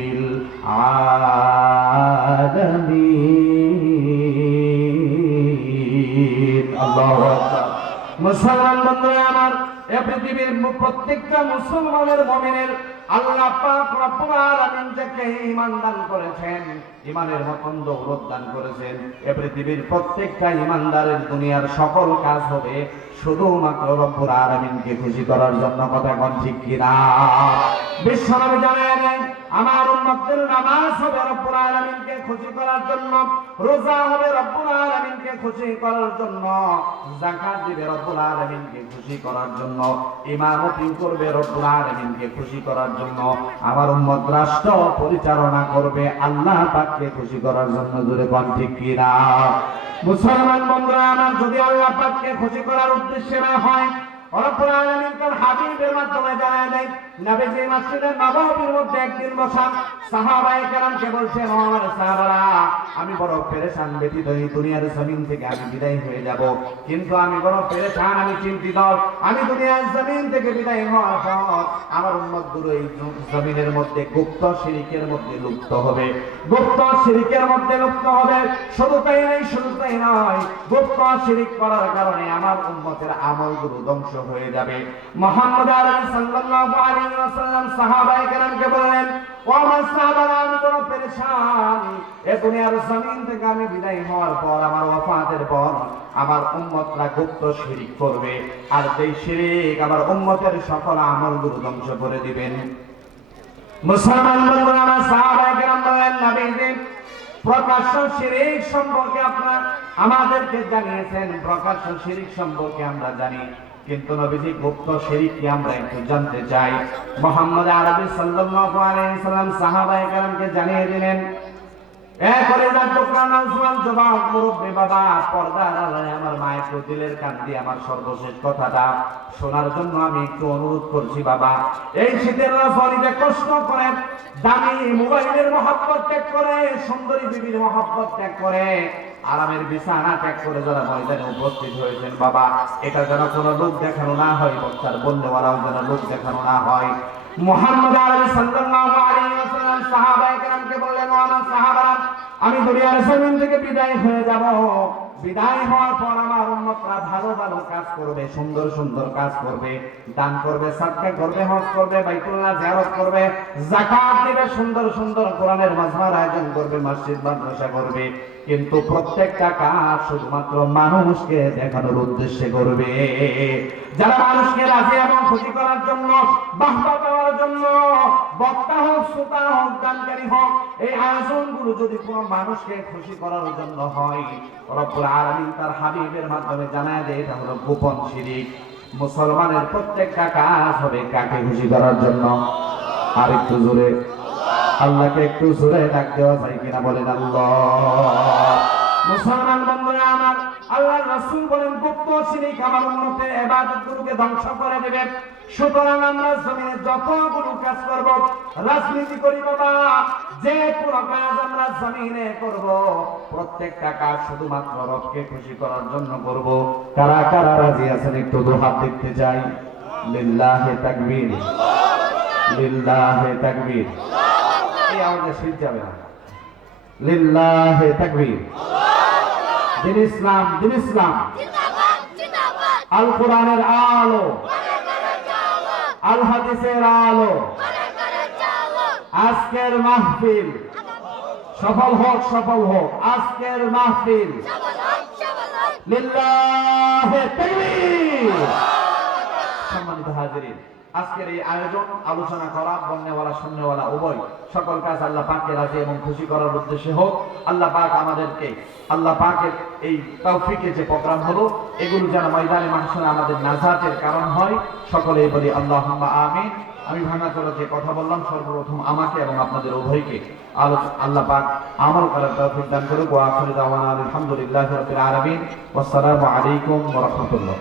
রব্বিল আলামিন। আল্লাহু আকবার। মুসলমান বন্ধুরা আমার, এই পৃথিবীর প্রত্যেকটা মুসলমানের মুমিনের আল্লাহ পাক রব্বুল আলামিন যাকে ঈমান দান করেছেন, ঈমানের মতন দৌলত দান করেছেন, এই পৃথিবীর প্রত্যেকটা ঈমানদারের দুনিয়ার সকল কাজ হবে শুধুমাত্র রব্বুল আলামিনকে খুশি করার জন্য। কথা কোন ঠিক কিনা? বিশ্বনবী জানালেন, আমার উম্মতদের নামাজ হবে রব্বুল আলামিনকে খুশি করার জন্য, রোজা হবে রব্বুল আলামিনকে খুশি করার জন্য, যাকাত দিবে রব্বুল আলামিনকে খুশি করার জন্য, ইমামতি করবে রব্বুল আলামিনকে খুশি করার জন্য, আমার উম্মত রাষ্ট্র পরিচালনা করবে আল্লাহ পাককে খুশি করার জন্য। জোরে কোন ঠিক কিনা? মুসলমান বন্ধুরা আমার, যদি আল্লাহ পাককে খুশি করার উদ্দেশ্যে না হয়, রব্বুল আলামিন তার হাবিবের মাধ্যমে জানায় দেন। নবীজি মসজিদে নববীর মধ্যে একদিন বসা সাহাবায়ে কেরামকে বলছেন, ও আমার সাহাবারা, আমি বড় পেরেশান, ব্যথিত, এই দুনিয়ার জমিন থেকে আমি বিদায় হয়ে যাব, কিন্তু আমি বড় পেরেশান, আমি চিন্তিত, আমি দুনিয়ার জমিন থেকে বিদায় হওয়ার পর আমার উম্মতগুলো এই জমিনের মধ্যে গুপ্ত শিরকের মধ্যে লুপ্ত হবে, গুপ্ত শিরকের মধ্যে লুপ্ত হবে। শুধু তাই নয়, শুধু তাই নয়, গুপ্ত শিরক করার কারণে আমার উম্মতের আমলগুলো ধ্বংস হয়ে যাবে। মুহাম্মদ আরবি সাল্লাল্লাহু আলাইহি ওয়াসাল্লাম সাহাবায়ে কেরামকে বললেন, ও আমার সাহাবারা, আমি বড় পেরেশান, এই দুনিয়ার জমিন থেকে আমি বিদায় হওয়ার পর, আমার ওয়াফাতের পর আমার উম্মতরা গুপ্ত শিরক করবে, আর সেই শিরক আমার উম্মতের সকল আমলগুলো ধ্বংস করে দিবেন। মুসলমান বন্ধুরা আমার, সাহাবায়ে কেরাম বললেন, নবীজি প্রকাশ্য শিরক সম্পর্কে আপনারা আমাদেরকে জানিয়েছেন, প্রকাশ্য শিরক সম্পর্কে আমরা জানি, কিন্তু নবীজি গুপ্ত শিরক কি আমরা একটু জানতে চাই। মুহাম্মদ আরবি সাল্লাল্লাহু আলাইহি ওয়াসাল্লাম সাহাবায়ে কেরামকে জানিয়ে দিলেন। করে যার টুকরা নাউজুয়ান জবাব, মুরব্বি বাবা, পর্দার আড়ালে আমার মায়ের তো দিলের কান দিয়ে আমার সর্বশেষ কথাটা শোনার জন্য আমি একটু অনুরোধ করছি বাবা। এই শীতের রাজধানীতে কষ্ট করে, দামি মোবাইলের মহব্বত ত্যাগ করে, সুন্দরী বিবির মহব্বত ত্যাগ করে, আরামের বিছানা ত্যাগ করে যারা ময়দানে উপস্থিত হয়েছেন বাবা, এটা যেন কোনো লোক দেখানো না হয়, বক্তার বললেওয়ালাও যেন লোক দেখানো না হয়। মুহাম্মদ আরবি সাল্লাল্লাহু আলাইহি ওয়াসাল্লাম সাহাবায়ে কেরামকে বললেন, ও আমার সাহাবারা, আমি দুনিয়ার জমিন থেকে বিদায় হয়ে যাব, বিদায় হওয়ার পর আমার উম্মতরা ভালো ভালো কাজ করবে, সুন্দর সুন্দর কাজ করবে, দান করবে, সাদকা করবে, হজ করবে, বাইতুল্লাহ জিয়ারত করবে, যাকাত দিবে, সুন্দর সুন্দর কোরআনের মাযহার আয়োজন করবে, মসজিদ মাদ্রাসা করবে, কিন্তু প্রত্যেকটা কাজ শুধুমাত্র মানুষকে দেখানোর উদ্দেশ্যে করবে। যারা মানুষকে রাজি এবং খুশি করার জন্য, বাহবা পাওয়ার জন্য, বক্তা হোক, শ্রোতা হোক, দানকারী হোক, এই আয়োজনগুলো যদি কোনো মানুষকে খুশি করার জন্য হয়, রব্বুল আলামিন তার হাবিবের মাধ্যমে জানায় দেয় এটা হলো গোপন শিরক। মুসলমানের প্রত্যেকটা কাজ হবে কাকে খুশি করার জন্য? আর একটু জোরে আল্লাহকে একটু জোরে ডাক দেওয়া যায় কিনা? বলেন আল্লাহ। মুসলমান বন্ধুরা আমার, আল্লাহর রাসূল বলেন, গুপ্ত শিরক আমার উম্মতের ইবাদতগুলোকে ধ্বংস করে দেবে। সুতরাং আমরা জমিনে যতগুলো কাজ করব, রাজনীতি করি বাবা, যে কোনো কাজ আমরা জমিনে করব, প্রত্যেকটা কাজ শুধুমাত্র রবকে খুশি করার জন্য করব। কারা কারা রাজি আছেন একটু দু হাত দেখতে চাই। লিল্লাহি তাকবীর, লিল্লাহি তাকবীর। এই আওয়াজে শীত যাবে না। লিল্লাহি তাকবীর। দিন ইসলাম, দিন ইসলাম, আল কোরআনের আলো, আল হাদিসের আলো। আজকের মাহফিল সফল হোক, সফল হোক। আজকের মাহফিল লিল্লাহি তাকবীর। সম্মানিত হাজিরিন, আজকের এই আয়োজন, আলোচনা করা, বলনেওয়ালা শুননেওয়ালা উভয়, সকল কাজ আল্লাহ পাককে রাজি এবং খুশি করার উদ্দেশ্যে হোক। আল্লাহ পাক আমাদেরকে, আল্লাহ পাকের এই তৌফিকে যে প্রোগ্রাম হলো, এগুলো যেন ময়দানে মাহশরে আমাদের নাজাতের কারণ হয়। সকলেই বলি আল্লাহুম্মা আমিন। আমি ভাঙা চলা যে কথা বললাম, সর্বপ্রথম আমাকে এবং আপনাদের উভয়কে আল্লাহ পাক আমল করার তৌফিক দান করুক। ওয়া আখিরু দাওয়ানা আলহামদুলিল্লাহি রাব্বিল আলামিন। ওয়াসসালামু আলাইকুম ওয়া রাহমাতুল্লাহ।